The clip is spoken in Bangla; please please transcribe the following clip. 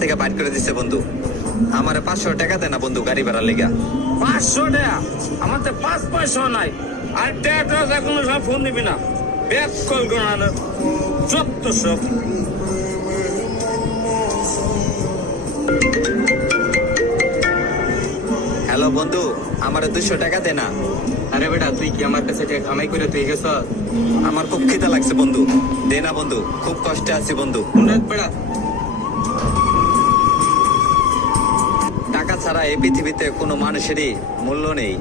থেকে বাইর করে দিচ্ছে বন্ধু। আমার 500 টাকা দেয় না বন্ধু গাড়ি ভাড়ার লেগা। 500 টাকা? আমার তো 5 পয়সাও নাই। আর টাকা কোনো সব ফোন দিবি না, ব্যাক কল করানো যত সব। হ্যালো বন্ধু, আমার 200 টাকা দে না। আরে বেটা, তুই কি আমার কাছে টাকা কামাই করে তুই গেছ? আমার খুব খিদা লাগছে বন্ধু, দে না বন্ধু, খুব কষ্টে আছি বন্ধু। শুনেন বেটা, টাকা ছাড়া এই পৃথিবীতে কোনো মানুষেরই মূল্য নেই।